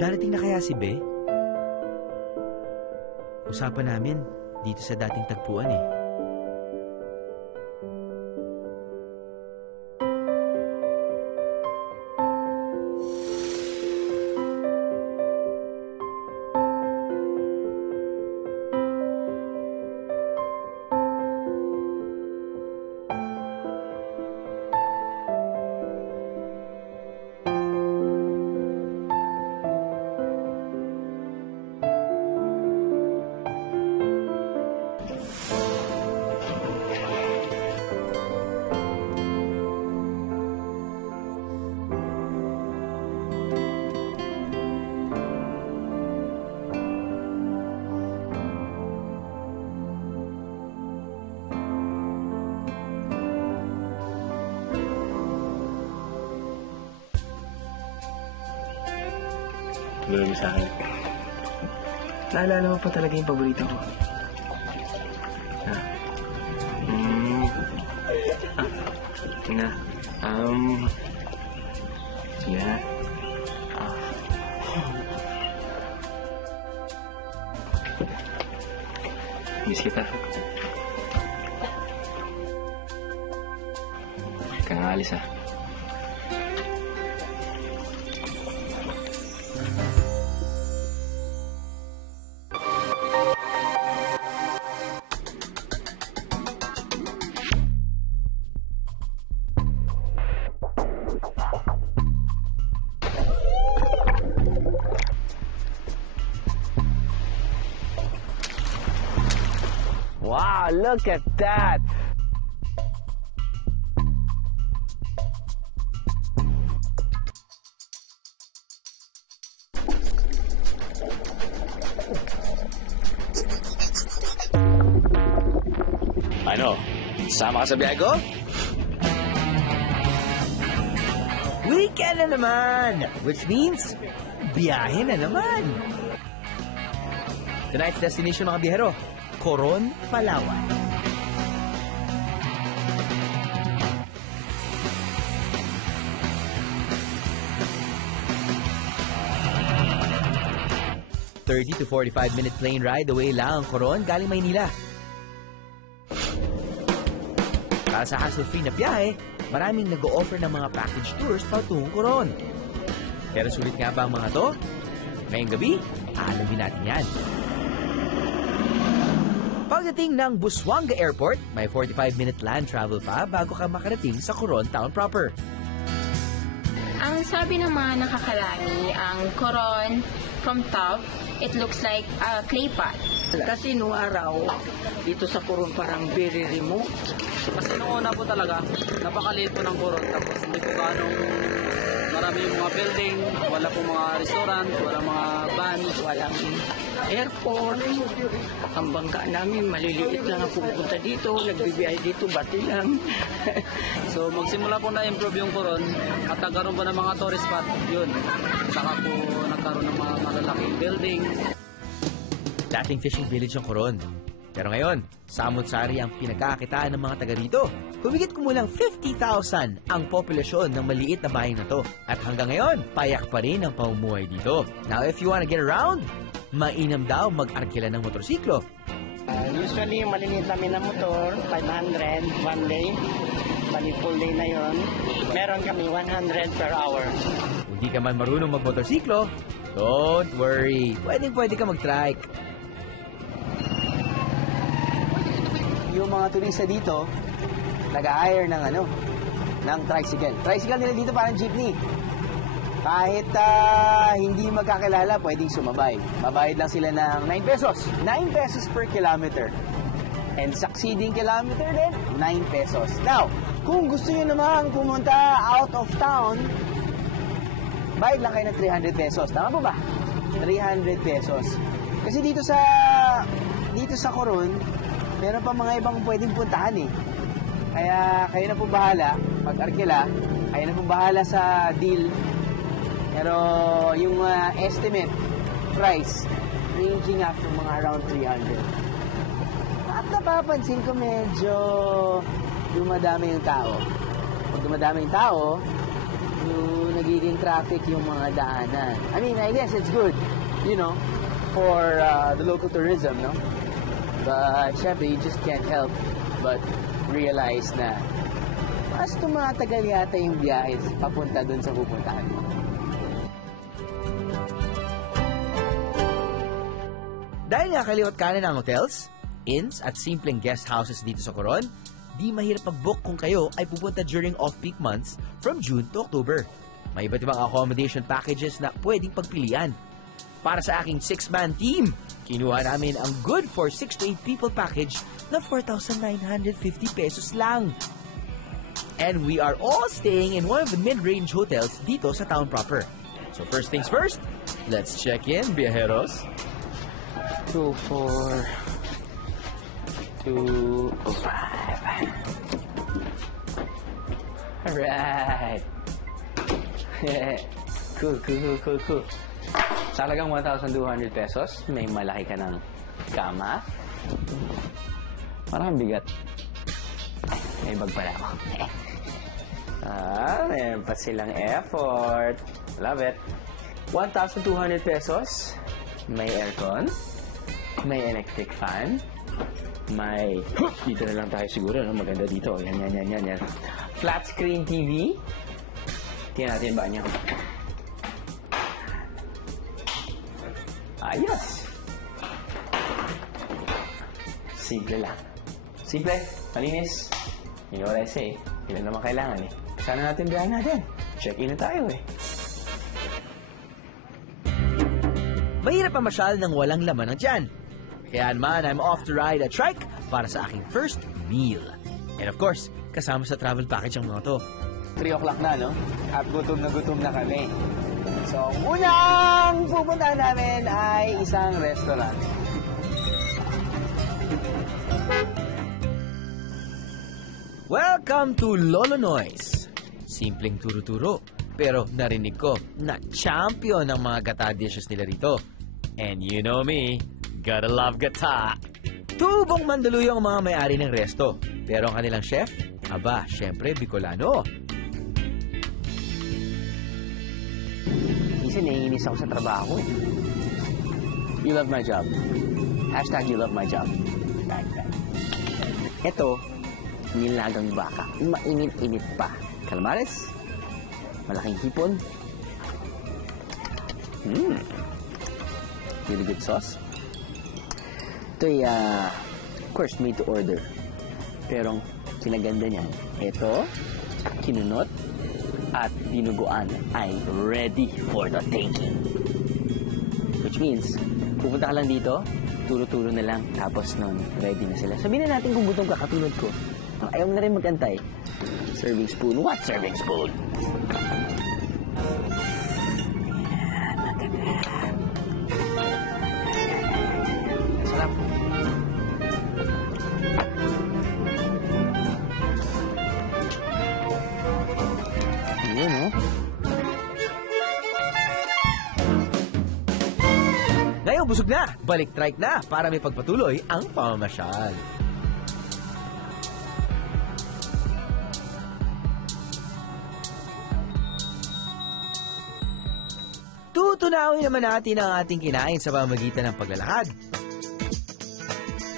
Darating na kaya si Be? Usapan namin dito sa dating tagpuan eh. Gawin mo sa akin. Naalala mo pa talaga yung paborito ko. Sige na. Sige na. Miss kita. Ka nga alis ah. Wow, look at that! Ano? Sama ka sa biyahe ko? Weekend na naman! Which means, biyahe na naman! Tonight's destination mga biyahero, Coron, Palawan. $30 to 45-minute plane ride away lang ang Coron galing Maynila. Para sa hassle-free na biyahe, maraming nag-o-offer ng mga package tours patungong Coron. Pero sulit nga ba ang mga to? Ngayong gabi, aalamin natin yan. Pagdating ng Busuanga Airport, may 45-minute land travel pa bago ka makarating sa Coron Town proper. Ang sabi ng mga nakakarami, ang Coron from top, it looks like a clay pot. Kasi nung araw, dito sa Coron parang very remote. Kasi noong una po talaga, napakaliit po ng Coron. Tapos hindi po ganong marami yung mga building, wala po mga restaurant, wala mga van, Walang airport. Ang bangka namin, maliliit lang ang pupunta dito. Nagbibiyahe dito, bati lang. So magsimula po na-improve yung Coron at nagkaroon po ng mga tourist spot, yun. Saka po nagkaroon ng mga malalaking building. Dating fishing village ang Coron. Pero ngayon, samot-sari ang pinagkakakitaan ng mga taga rito. Humigit kumulang 50,000 ang populasyon ng maliit na bayan na to. At hanggang ngayon, payak pa rin ang pamumuhay dito. Now, if you wanna get around, mainam daw mag-arkila ng motorsiklo. Usually, maliliit namin na motor, 500 one day. Bali full day na yon. Meron kami 100 per hour. Kung di ka man marunong mag-motorsiklo, don't worry. Pwede ka mag-trike. Yung mga turista dito, nag-hire ng tricycle. Tricycle nila dito parang jeepney. Kahit hindi magkakilala, pwedeng sumabay. Babayad lang sila ng 9 pesos. 9 pesos per kilometer. And succeeding kilometer din, 9 pesos. Now, kung gusto nyo namang pumunta out of town, bayad lang kayo ng 300 pesos. Tama po ba? 300 pesos. Kasi dito sa Coron, meron pa mga ibang pwedeng puntahan eh. Kaya kayo na po bahala, mag-arkila, kayo na po bahala sa deal. Pero yung estimate price, ranging up to mga around 300. At napapansin ko medyo dumadami yung tao. Pag dumadami yung tao, yung nagiging traffic yung mga daanan. I mean, I guess it's good, you know, for the local tourism, no? But syempre, you just can't help but realize na mas tumatagal yata yung biyahe papunta dun sa pupuntahan mo. Dahil nga kaliwat kanan ang hotels, inns at simpleng guest houses dito sa Coron, di mahirap mag-book kung kayo ay pupunta during off-peak months from June to October. May iba't ibang accommodation packages na pwedeng pagpilian. Para sa aking 6-man team, kinuha namin ang good for 6 to 8 people package na 4,950 pesos lang. And we are all staying in one of the mid-range hotels dito sa town proper. So first things first, let's check in, viajeros. 2, 4, 2, 5. Alright. Cool. Sa halagang 1,200 pesos, may malaki ka ng kama. Parang bigat. May bag pala ako. Meron pa silang effort. Love it. 1,200 pesos. May aircon. May electric fan. May... Dito na lang tayo siguro, no? Maganda dito. Yan. Flat screen TV. Tingnan natin ba niya. Ayos! Simple lang. Simple, malinis. You know what I say? Ilan naman kailangan eh. Sana natin biyahin natin. Check-in na tayo eh. Mahirap pa masyal ng walang laman ng tiyan. Kaya naman, I'm off to ride a trike para sa aking first meal. And of course, kasama sa travel package ang mga to. 3 o'clock na, no? At gutom na kami. So, unang pupuntahan namin ay isang restaurant. Welcome to Lolo Noy's. Simpleng turo-turo, pero narinig ko na champion ang mga gata dishes nila rito. And you know me, gotta love gata. Tubong Mandaluyong ang mga may-ari ng resto. Pero ang kanilang chef, aba, syempre Bicolano. Minsan naiinis ako sa trabaho eh. You love my job. Hashtag you love my job. Ito, nilagang baka. Mainit-init pa. Calamares. Malaking hipon. Really good sauce. Ito ay, of course, made to order. Pero, kinaganda niyan. Ito, kinunot, at dinuguan ay ready for the taking. Which means, pupunta ka lang dito, turo-turo na lang, tapos nun, ready na sila. Sabihin na natin kung gutom ka katulad ko. Ayaw na rin magantay. Serving spoon. What serving spoon? Sarap. Yun, no? Ngayon busog na, balik trike na para may pagpatuloy ang pamamasyal. Tutunawin naman natin ang ating kinain sa pamamagitan ng paglalakad.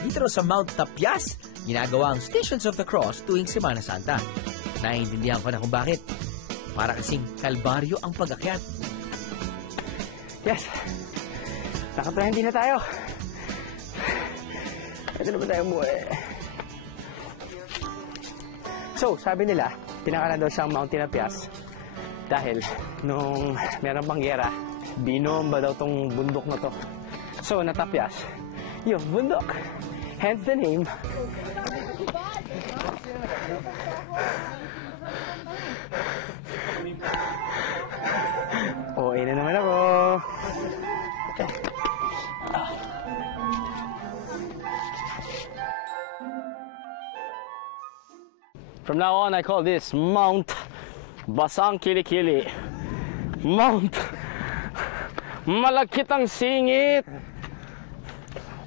Dito sa Mount Tapias, ginagawa ang Stations of the Cross tuwing Semana Santa. Naiintindihan ko na kung bakit. Para kasing kalbaryo ang pag-akyat. Yes! Nakaplahan din na tayo. Ito na ba tayong buhay? So, sabi nila, pinakalan daw siyang Mount Tapias dahil nung meron pang giyera, binomba daw tong bundok na to. So, natapias yung bundok. Hence the name. OA na naman ako. From now on, I call this Mount Basang Kilikili. Mount Malakitang Singit.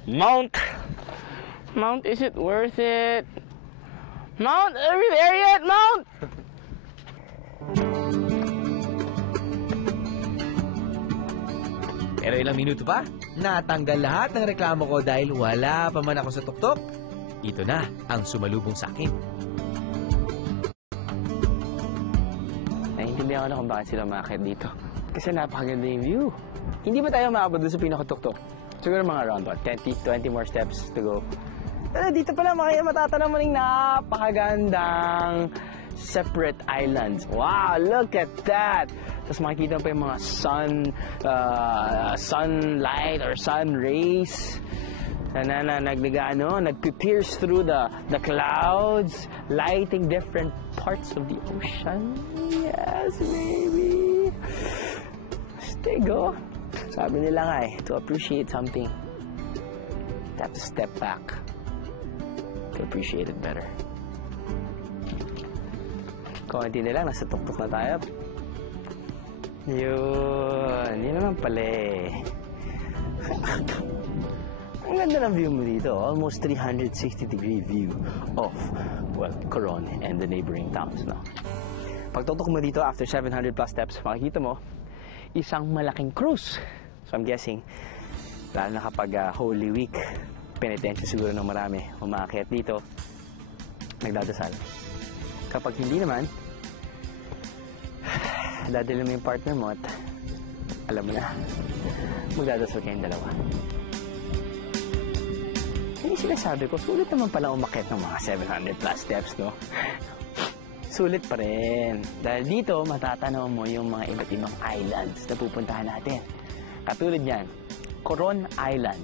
Mount, is it worth it? Mount, are we there yet, Mount? Pero ilang minuto pa, natanggal lahat ng reklamo ko dahil wala pa man ako sa tuktok. Ito na ang sumalubong sa akin. Naiintindihan ko na kung bakit sila umakyat dito. Kasi napakaganda yung view. Hindi ba tayo maabot doon sa pinakatuktok? Siguro mga around 20 more steps to go. Pero dito pala matatanaw mo ng napakagandang separate islands. Wow, look at that! Tapos makikita mo pa yung mga sunlight or sun rays na nagpipierce through the clouds, lighting different parts of the ocean. Yes, baby! Stay go. Sabi nila nga to appreciate something, you have to step back to appreciate it better. Konti na lang, nasa tuktok na tayo. Yun naman pala Ang ganda ng view mo dito. Almost 360-degree view of, well, Coron and the neighboring towns, no? Pagtutok mo dito, after 700 plus steps, makikita mo, isang malaking cruise. So I'm guessing, lalo na kapag Holy Week, penitensya siguro ng marami, umakyat dito, nagdadasal. Kapag hindi naman, dadali mo yung partner mo at alam mo na, magdadasal kayong dalawa. Hindi sinasabi ko, sulit naman pala umakyat ng mga 700 plus steps, no? Sulit pa rin. Dahil dito, matatanaw mo yung mga iba't ibang islands na pupuntahan natin. Katulad yan, Coron Island,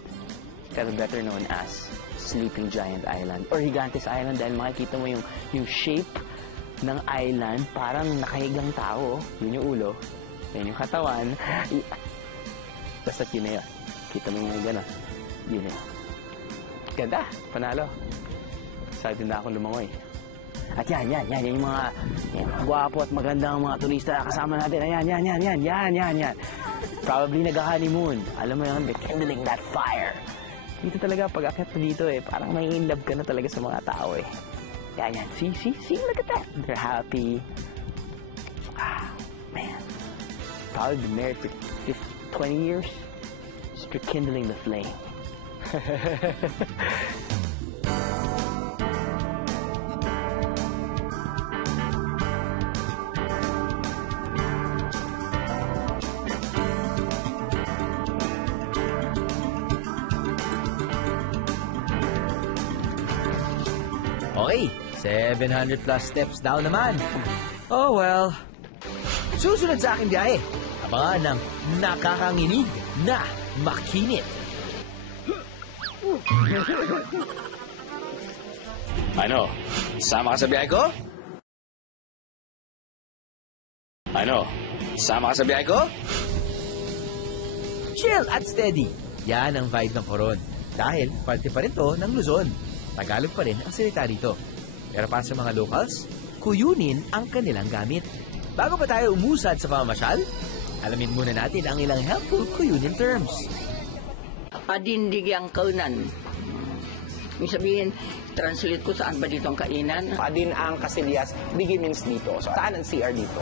pero better known as Sleeping Giant Island or Gigantes Island dahil makikita mo yung shape ng island, parang nakahigang tao. Yun yung ulo, yun yung katawan. Basta yun na yun. Kita mo yung gano'n. Yun na yun. Ganda, panalo. Excited na akong lumangoy. At yan yung mga gwapo at magandang mga turista kasama natin. Yan. Probably nag-honeymoon. Alam mo yun, rekindling that fire. Dito talaga, pag akit mo dito parang may in love ka na talaga sa mga tao Yan. See, look at that. They're happy. Ah, man. Probably been married for 20 years. Just rekindling the flame. Okay, 700 plus steps down naman. Oh well. Susunod sa aking biyahe, abangan ng nakakanginig na makinit. Ano? Sama ka sa biyahe ko? Ano? Sama ka sa biyahe ko? Chill at steady. Yan ang vibe ng Coron. Dahil parte pa rin to ng Luzon. Tagalog pa rin ang salita dito. Pero para sa mga locals, kuyunin ang kanilang gamit. Bago pa tayo umusad sa pamamasyal, alamin muna natin ang ilang helpful kuyunin terms. Padindig ang kaunan. Ibig sabihin, translate ko saan ba dito ang kainan? Padin ang Casillas, digi means dito. So, saan ang CR dito?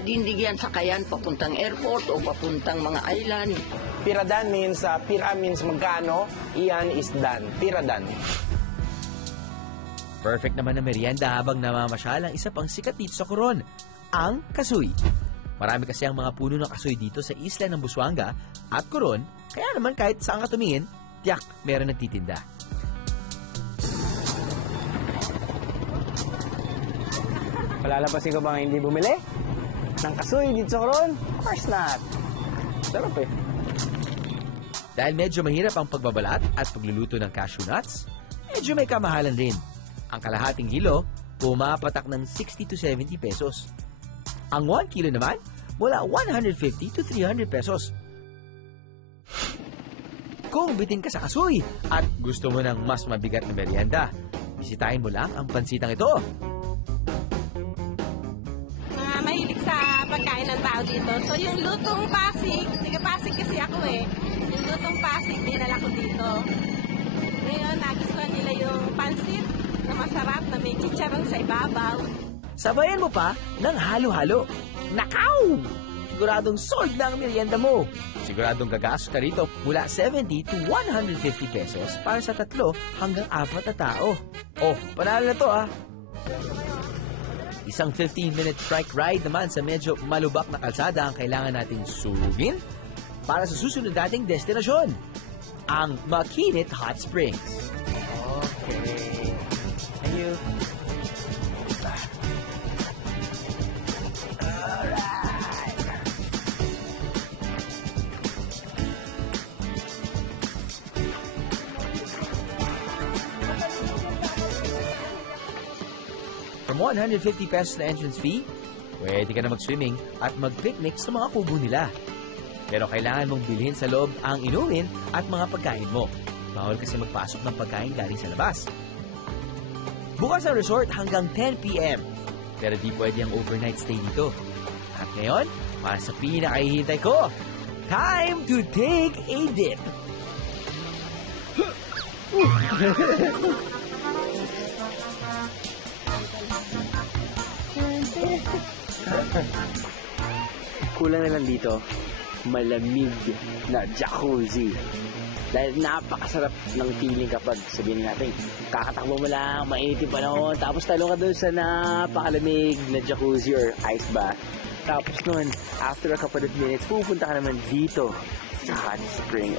Dindig yan sa kayan, papuntang airport o papuntang mga island. Piradan means, pira means magkano, iyan is dan. Piradan. Perfect naman na merienda habang namamasyal ang isa pang sikat dito sa Coron, ang kasoy. Marami kasi ang mga puno ng kasoy dito sa isla ng Busuanga at Coron, kaya naman kahit saan ka tumingin, tiyak, meron nagtitinda. Palalapasin ko bang hindi bumili ng kasoy dito sa Coron? Of course not. Sarap Dahil medyo mahirap ang pagbabalat at pagluluto ng cashew nuts, medyo may kamahalan rin. Ang kalahating kilo, pumapatak ng 60 to 70 pesos. Ang 1 kilo naman, mula 150 to 300 pesos. Kung bitin ka sa kasoy at gusto mo ng mas mabigat na merienda, bisitahin mo lang ang pansitang ito. Mahilig sa pagkain ng tao dito. So yung lutong Pasig, taga-Pasig kasi ako yung lutong Pasig, dinala ko dito. Ngayon, nagustuhan nila yung pansit na masarap na may chicharon sa ibabaw. Sabayan mo pa ng halo-halo. Nakaw! siguradong sold na ang merienda mo. Siguradong gagastos ka rito mula 70 to 150 pesos para sa 3 hanggang 4 na tao. Oh, panalo na to ah! Isang 15-minute trike ride naman sa medyo malubak na kalsada ang kailangan nating sugin para sa susunod nating destinasyon, ang Makinit Hot Springs. Okay. Thank you. From 150 pesos na entrance fee, pwede ka na mag-swimming at mag-picnic sa mga kubo nila. Pero kailangan mong bilhin sa loob ang inumin at mga pagkain mo. Bawal kasi magpasok ng pagkain galing sa labas. Bukas ang resort hanggang 10 p.m. Pero di pwede ang overnight stay dito. At ngayon, para sa pinakahihintay ko, time to take a dip! Kulang na lang dito, malamig na jacuzzi. Dahil napakasarap ng feeling kapag sabihin natin, kakatakbo mo lang, mainit yung panahon, tapos talong ka doon sa napakalamig na jacuzzi or ice bath. Tapos nun, after a couple of minutes, pupunta ka naman dito sa hot spring.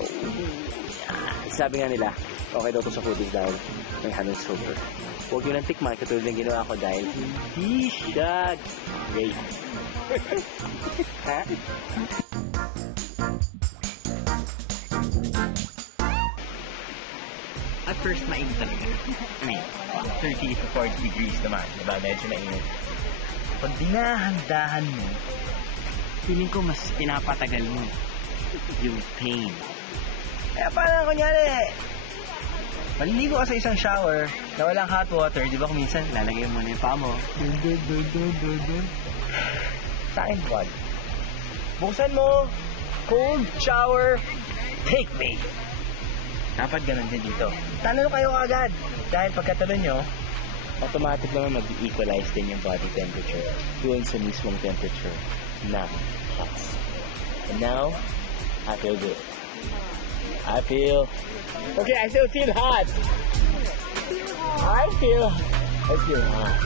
Sabi nga nila, okay daw to sa foodies dahil may hand and shoulder. Huwag nyo lang tikman katulad ng ginawa ko dahil hindi siya great. Ha? At first, mainit talaga. I mean, 30 to 40 degrees naman. Diba? Medyo mainit. Pag dinahandahan mo, feeling ko mas pinapatagal mo yung pain. Kaya parang kunyari, maliligo ka sa isang shower na walang hot water, di ba kung minsan lalagay mo na yung paa mo? Sa akin, wag. Buksan mo, cold shower, take me. Dapat ganun din dito. Tanong kayo agad. Dahil pagkatalo nyo, automatic naman mag-equalize din yung body temperature doon sa mismong temperature ng house. And now, I feel good. I feel hot. I feel hot.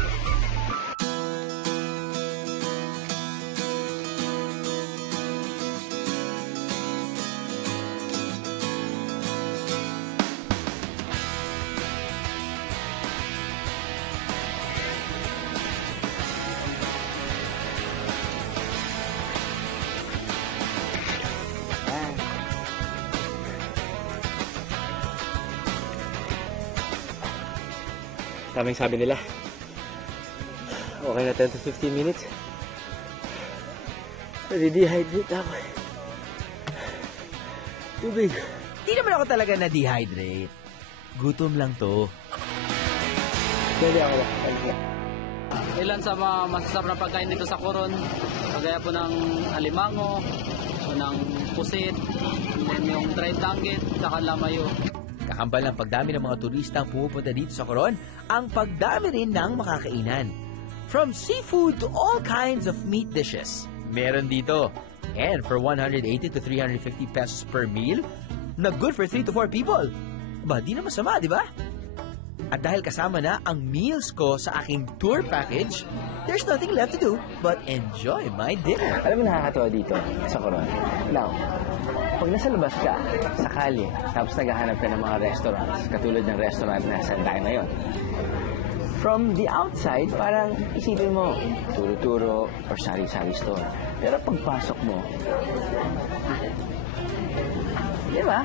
Tamang sabi nila. Okay na 10 to 15 minutes. Nadi-dehydrate ako. Tubig. Di naman ako talaga na-dehydrate. Gutom lang to. Pwede ako. Ilan sa mga masasarap na pagkain dito sa Coron, kagaya po ng alimango, o ng pusit, and then yung dried tanggit, saka lamayo. Kakambal ng pagdami ng mga turista ang pumupunta dito sa Coron, ang pagdami rin ng makakainan. From seafood to all kinds of meat dishes, meron dito. And for 180 to 350 pesos per meal, na good for 3 to 4 people. Ba, di na masama, di ba? At dahil kasama na ang meals ko sa aking tour package, there's nothing left to do but enjoy my dinner. Alam mo nakakatawa dito sa Coron. Now, pag nasa labas ka, sakali, tapos naghahanap ka ng mga restaurants, katulad ng restaurant na saan tayo ngayon. From the outside, parang isipin mo, turo-turo or sari-sari store. Pero pagpasok mo, di ba?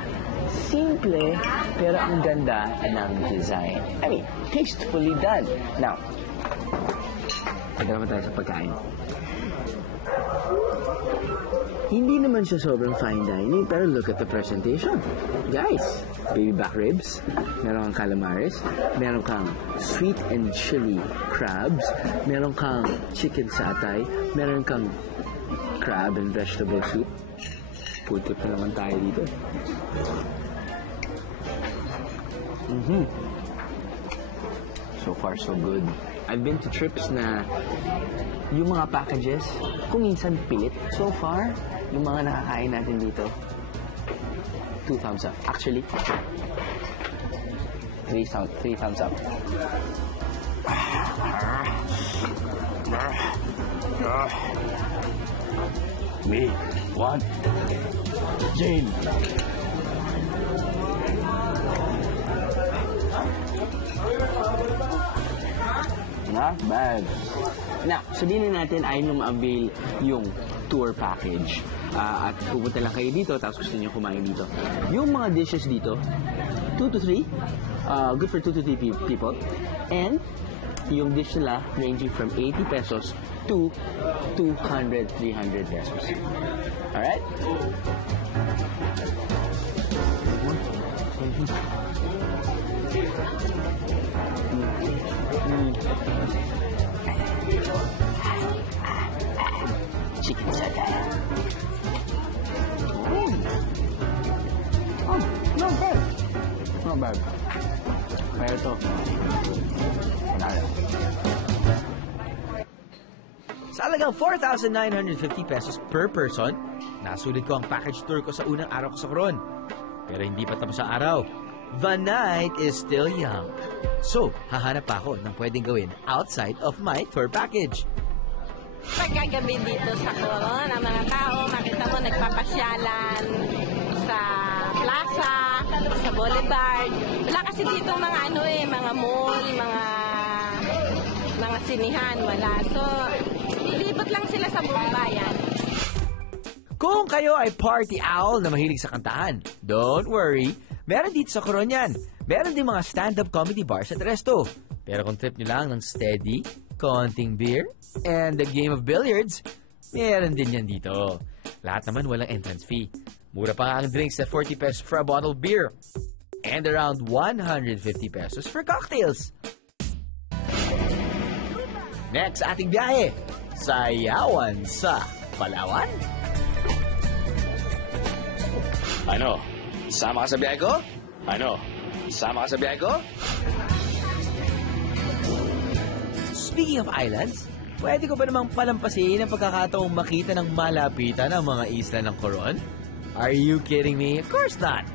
Simple, pero ang ganda ng design. I mean, tastefully done. Now, naman tayo sa pagkain. Hindi naman siya sobrang fine dining, pero look at the presentation. Guys, baby back ribs, meron kang calamares, meron kang sweet and chili crabs, meron kang chicken satay, meron kang crab and vegetable soup. Food trip na naman tayo dito. So far, so good. I've been to trips na yung mga packages, kung minsan pilit. So far, yung mga nakakain natin dito, 2 thumbs up. Actually, 3 thumbs up. Me, one, Jane. Not bad. Now, sabihin natin ay nung-avail yung tour package. At pupunta lang kayo dito, tapos gusto niyo kumain dito. Yung mga dishes dito, 2 to 3. Good for 2 to 3 people. And yung dish nila ranging from 80 pesos to 200, 300 pesos. Alright? Chicken satay. Oh, not bad. Not bad. Kaya ito. Sa halagang 4,950 pesos per person, nasulit ko ang package tour ko sa unang araw ko sa Coron. Pero hindi pa tapos ang araw. The night is still young. So, hahanap pa ako ng pwedeng gawin outside of my tour package. Pagkagabi dito sa Coron, ang mga tao, makita mo nagpapasyalan sa plaza, sa boulevard. Wala kasi dito mga mga mall, mga sinihan, wala. So, ilibot lang sila sa buong bayan. Kung kayo ay party owl na mahilig sa kantahan, don't worry, meron dito sa Coron yan. Meron din mga stand-up comedy bars at resto. Pero kung trip nyo lang ng steady, konting beer, and a game of billiards, meron din yan dito. Lahat naman walang entrance fee. Mura pa nga ang drinks at 40 pesos for a bottle of beer. And around 150 pesos for cocktails. Next ating biyahe, sayawan sa Palawan. Ano? Sama ka sa biyahe ko? Ano? Sama ka sa biyahe ko? Speaking of islands, pwede ko ba namang palampasin ang pagkakataong makita ng malapitan ang mga isla ng Coron? Are you kidding me? Of course not!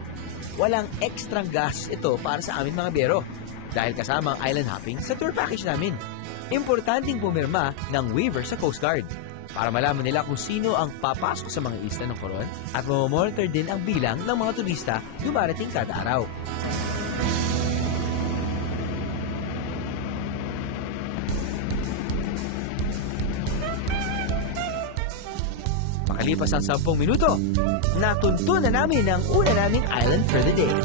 Walang extra gas ito para sa amin mga biyero dahil kasama ang island hopping sa tour package namin. Importanteng pumirma ng waiver sa Coast Guard para malaman nila kung sino ang papasok sa mga isla ng Coron at mamamonitor din ang bilang ng mga turista dumarating kada araw. Makalipas ang 10 minuto, natunto na namin ang una naming island for the day.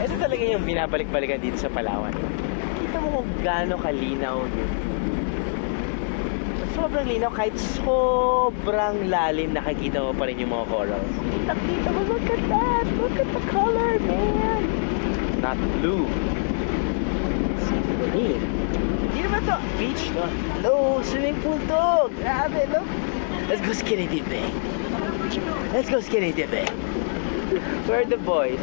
Ito talaga yung binabalik-balikan dito sa Palawan. Kita mo kung gaano kalinaw yun. Sobrang linaw, kahit sobrang lalim, nakikita mo pa rin yung mga corals. Kita mo, look at that! Look at the color, man! Not blue. Hindi naman to beach, no? Hello, swimming pool to! Grabe, look! Let's go skinny dipping. Let's go skinny dipping. Where are the boys?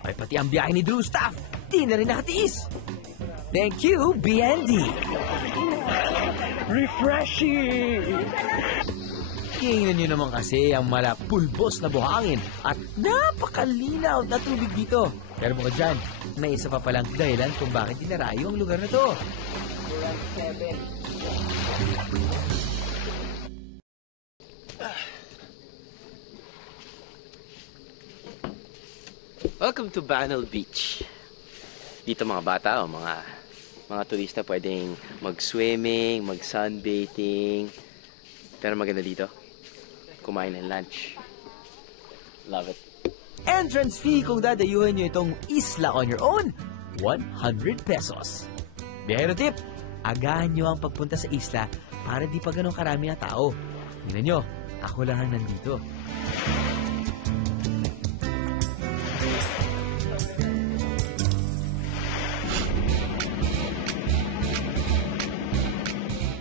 Ay pati ang biyahe ni Drew staff, di na rin nakatiis. Thank you, BND! Refreshing! Tingnan nyo naman kasi ang malapulbos na buhangin at napakalinaw na tubig dito. Pero mga dyan, may isa pa palang dahilan kung bakit dinarayo ang lugar na to. Welcome to Banal Beach. Dito mga bata o mga turista pwedeng mag-swimming, mag-sunbathing. Pero maganda dito, kumain ng lunch. Love it. Entrance fee kung dadayuhan nyo itong isla on your own, 100 pesos. Biyahero tip, agahan nyo ang pagpunta sa isla para di pa ganun karami na tao. Tingnan nyo, ako lang ang nandito.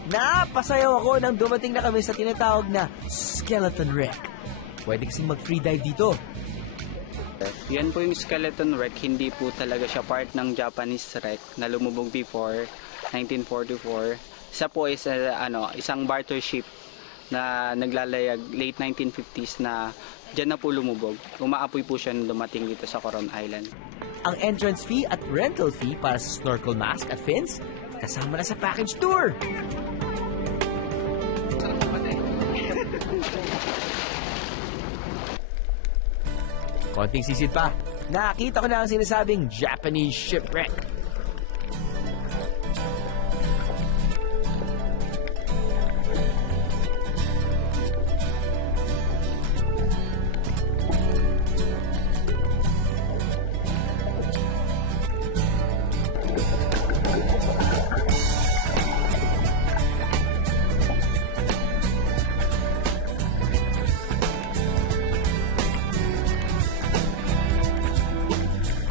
Napasayaw ako nang dumating na kami sa tinatawag na Skeleton Wreck. Pwede kasing mag-free dive dito. Yan po yung skeleton wreck, hindi po talaga siya part ng Japanese wreck na lumubog before 1944. Isa po is isang barter ship na naglalayag late 1950s na dyan na po lumubog. Umaapoy po siya nung dumating dito sa Coron Island. Ang entrance fee at rental fee para sa snorkel mask at fins, kasama na sa package tour. Konting sisid pa, nakita ko na ang sinasabing Japanese shipwreck.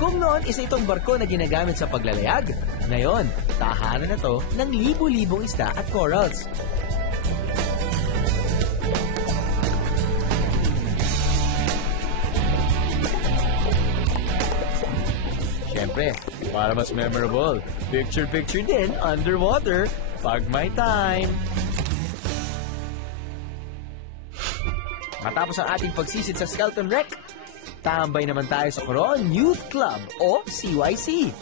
Kung noon, isa itong barko na ginagamit sa paglalayag. Ngayon, tahanan na to ng libo-libong isda at corals. Siyempre, para mas memorable, picture-picture din underwater pag may time. Matapos ang ating pagsisid sa skeleton wreck, tambay naman tayo sa Coron Youth Club o CYC.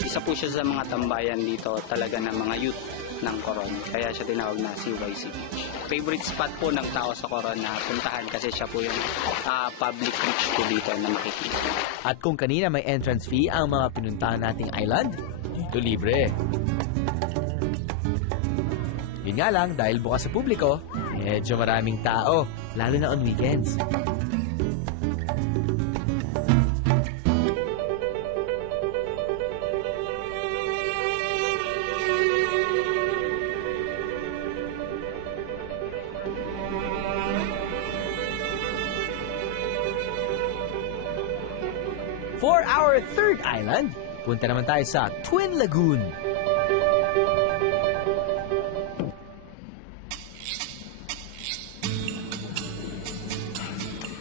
Isa po siya sa mga tambayan dito talaga ng mga youth ng Coron. Kaya siya tinawag na CYC Beach. Favorite spot po ng tao sa Coron na puntahan kasi siya po yung public beach po dito na makikita. At kung kanina may entrance fee ang mga pinuntahan nating island, dito libre. Yun nga lang, dahil bukas sa publiko, medyo maraming tao, lalo na on weekends. For our third island, punta naman tayo sa Twin Lagoon.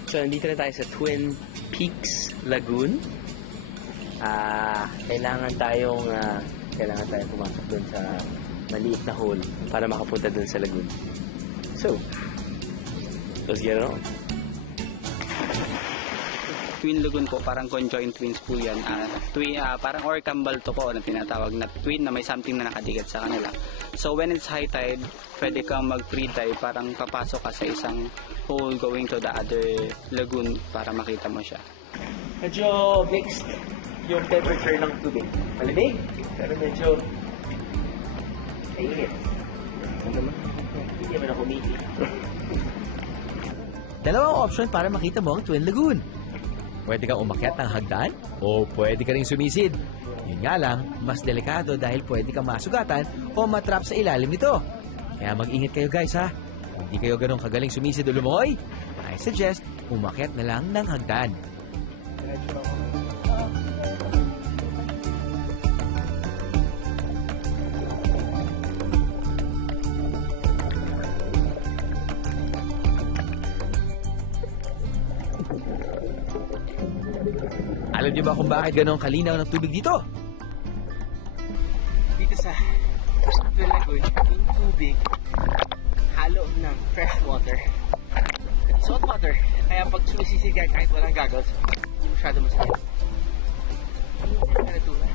So, nandito na tayo sa Twin Peaks Lagoon. Kailangan tayong pumasok dun sa maliit na hole para makapunta dun sa lagoon. So, let's get it on. Twin Lagoon po, parang conjoined twins po yan. Parang orcambal to po na tinatawag na twin na may something na nakadigat sa kanila. So when it's high tide, pwede kang mag-free dive, parang papasok ka sa isang hole going to the other lagoon para makita mo siya. Medyo mixed yung temperature ng tubig. Malamig, pero medyo mainit. Hindi naman ako umiti. Dalawang option para makita mo ang Twin Lagoon. Pwede kang umakyat ng hagdan o pwede ka ring sumisid. Yun nga lang, mas delikado dahil pwede kang masugatan o matrap sa ilalim nito. Kaya mag-ingat kayo guys ha. Kung hindi kayo ganun kagaling sumisid o lumoy, I suggest umakyat na lang ng hagdan. Alam niyo ba kung bakit gano'ng kalinaw ng tubig dito? Dito sa Twin Lagoon, yung tubig halo ng fresh water at salt water. Kaya pag sumisisig ka kahit walang goggles, hindi masyado masakit. Ang temperatura,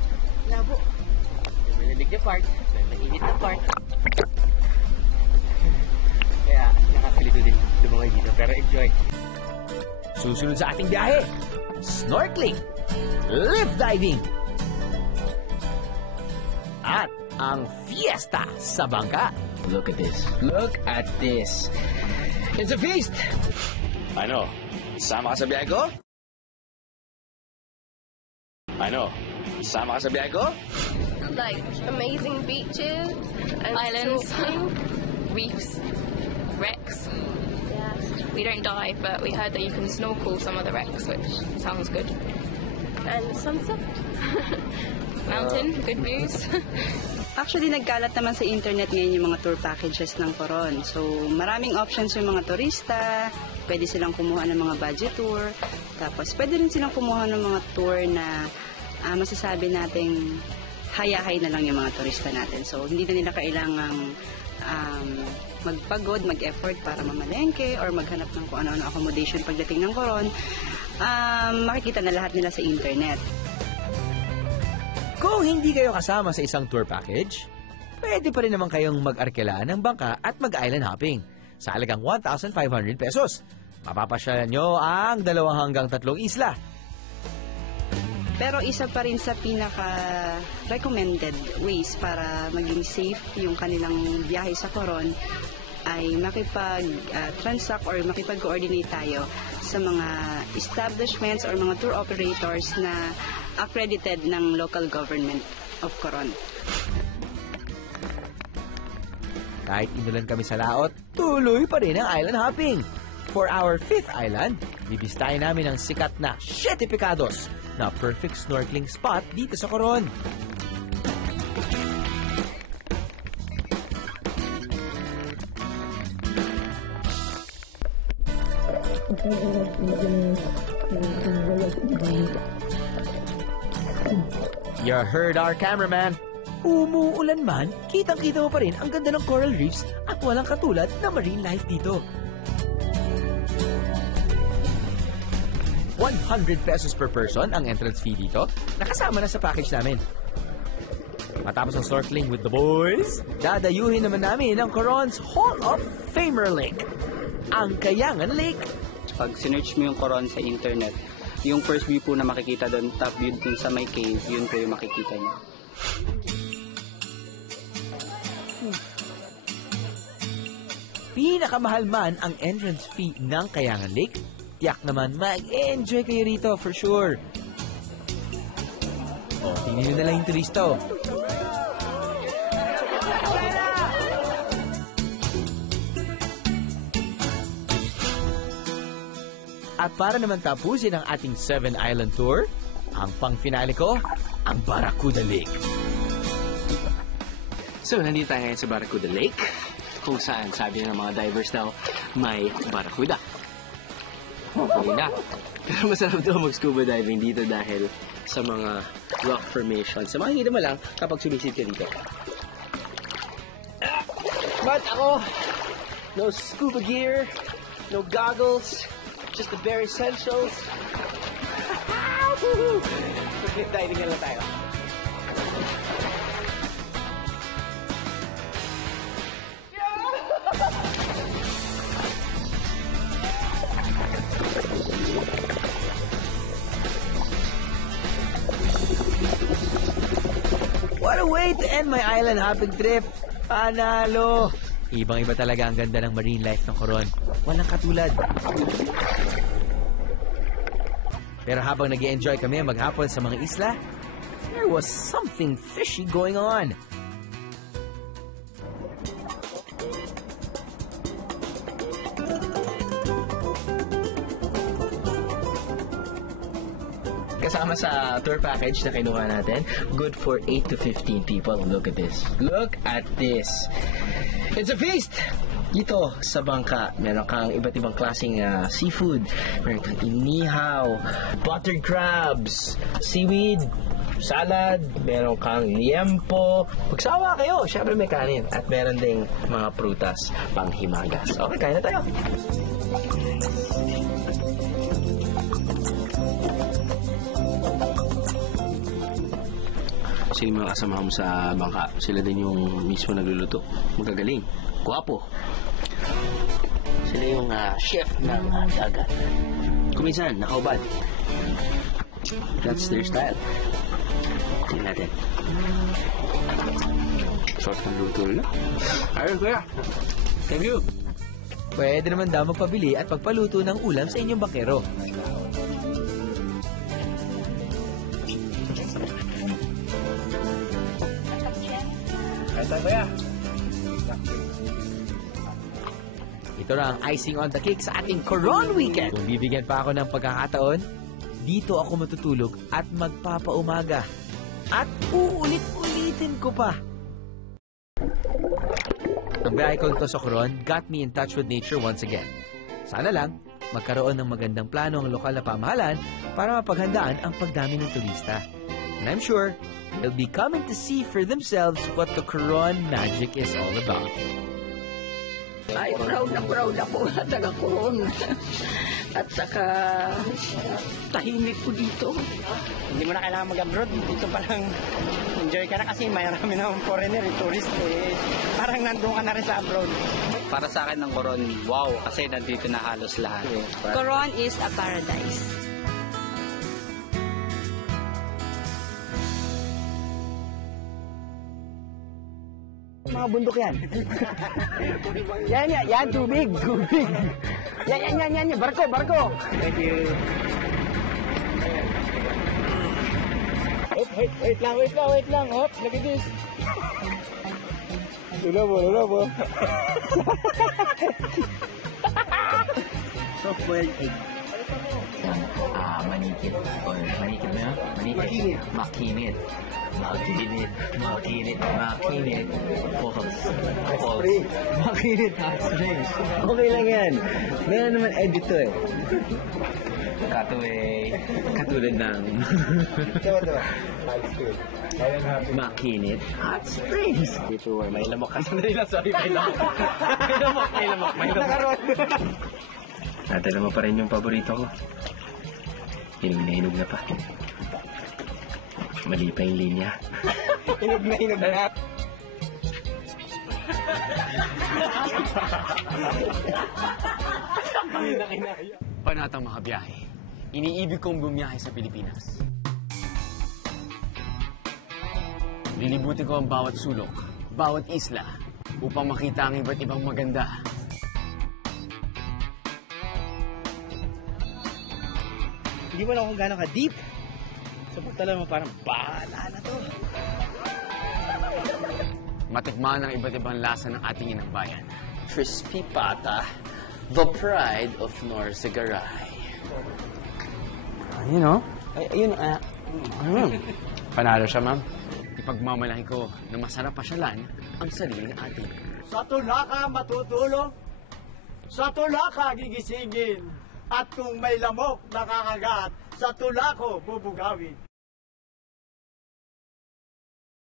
labo. May malamig na part, may mainit na part. Kaya nakakalito din lumangay dito, pero enjoy. Susunod sa ating biyahe, snorkeling, live diving, at ang fiesta sa bangka. Look at this. Look at this. It's a feast! Ano? Sama ka sa biyahe ko? Ano? Sama ka sa biyahe ko? Like amazing beaches and islands, reefs, wrecks. Yeah. We don't dive, but we heard that you can snorkel some of the wrecks, which sounds good. And sunset. mountain, good views. Actually, nagkalat naman sa internet ngayon yung mga tour packages ng Coron. So, maraming options yung mga turista. Pwede silang kumuha ng mga budget tour. Tapos, pwede rin silang kumuha ng mga tour na masasabi nating hayahay na lang yung mga turista natin. So, hindi na nila kailangang magpagod, mag-effort para mamalengke or maghanap ng kung ano-ano accommodation pagdating ng Coron. Makikita na lahat nila sa internet. Kung hindi kayo kasama sa isang tour package, pwede pa rin naman kayong mag-arkela ng bangka at mag-island hopping sa halagang 1,500 pesos. Mapapasyalan nyo ang 2 hanggang 3 isla. Pero isa pa rin sa pinaka-recommended ways para maging safe yung kanilang biyahe sa Coron ay makipag-transact or makipag-coordinate tayo sa mga establishments or mga tour operators na accredited ng local government of Coron. Kahit inulan kami sa laot, tuloy pa rin ang island hopping. For our 5th island, bibistahin namin ang sikat na Siete Pecados na perfect snorkeling spot dito sa Coron. You heard our cameraman. Umuulan man, kitang-kita mo pa rin ang ganda ng coral reefs at walang katulad na marine life dito. 100 pesos per person ang entrance fee dito. Nakasama na sa package namin. Matapos ang snorkeling with the boys, dadayuhin naman namin ang Coron's Hall of Famer Lake, ang Kayangan Lake. Pag sinearch mo yung Coron sa internet, yung first view po na makikita doon, top view dun sa may cave, yun po yung makikita nyo. Pinakamahal man ang entrance fee ng Kayangan Lake, tiyak naman mag-enjoy kayo rito for sure. O, tingnan nyo na lang yung turista. At para naman tapusin ang ating 7-island tour, ang pang-finale ko, ang Barracuda Lake. So, nandito tayo ngayon sa Barracuda Lake, kung saan sabi ng mga divers daw, may barracuda. Okay na. Pero masarap daw mag-scuba diving dito dahil sa mga rock formations. So, makikita mo lang kapag sumisid ka dito. But ako, no scuba gear, no goggles, just the bare essentials. Diving na lang tayo. What a way to end my island hopping trip! Panalo! Ibang-iba talaga ang ganda ng marine life ng Coron. Walang katulad. Pero habang nag-i-enjoy kami maghapon sa mga isla, there was something fishy going on. Kasama sa tour package na kinuha natin, good for 8 to 15 people. Look at this. Look at this. It's a feast! Dito sa bangka, meron kang iba't ibang klaseng seafood. Meron kang inihaw, buttered crabs, seaweed, salad, meron kang liempo. Magsawa kayo, syempre may kanin. At meron ding mga prutas panghimagas. Okay, kain na tayo. Sino yung mga kasama mo sa bangka? Sila din yung mismo nagluluto. Magagaling. Guwapo. Sila yung chef ng dagat. Kuminsan, nakaubad. That's their style. Tingnan natin. Sarap ng luto na. Ayun, kuya. Thank you. Pwede naman daw magpabili at pagpaluto ng ulam sa inyong bakero. Ito na ang icing on the cake sa ating Coron Weekend. Kung bibigyan pa ako ng pagkakataon, dito ako matutulog at magpapaumaga. At uulit-ulitin ko pa. Ang biyahe ko ito sa Coron got me in touch with nature once again. Sana lang, magkaroon ng magandang plano ang lokal na pamahalaan para mapaghandaan ang pagdami ng turista. And I'm sure they'll be coming to see for themselves what the Coron magic is all about. Ay, proud na proud ako na taga-Coron. At saka tahimik ko dito. Hindi mo na kailangan mag-abroad. Dito parang enjoy ka na kasi marami na foreigner, tourist. Parang nandun ka na rin sa abroad. Para sa akin ng Coron, wow, kasi nandito na halos lahat. Coron is a paradise. Mga bundok yan. yan, tubig. Yan, barko. Thank you. Wait lang. Hop, look at this. Ulo mo. Soft-boiled egg. Manikit. Or manikit na yun? Makinit. Makinit hot springs. Okay lang yan. Meron naman edit to eh. Katulad ng makinit hot springs. May lamok ka. Sandali lang, sorry. May lamok. Nakaroon. Nadala mo pa rin yung paborito ko. Hinog na pa. Mali pa yung linya. Hinog na. Panatang mga biyahe. Iniibig kong bumiyahe sa Pilipinas. Lilibutin ko ang bawat sulok, bawat isla, upang makita ang iba't ibang maganda. Hindi mo lang kung gano'n ka-deep. Samantalang mo parang bahala na to. Matikman ang iba't ibang lasa ng ating inang bayan. Crispy pata, the pride of Norzagaray. Panalo siya, ma'am. Ipagmamalaki ko na masarap pasyalan ang sariling atin. Sa tula ka matutulog, sa tula ka gigisingin, at kung may lamok nakakagat, sa tula ko bubugawin.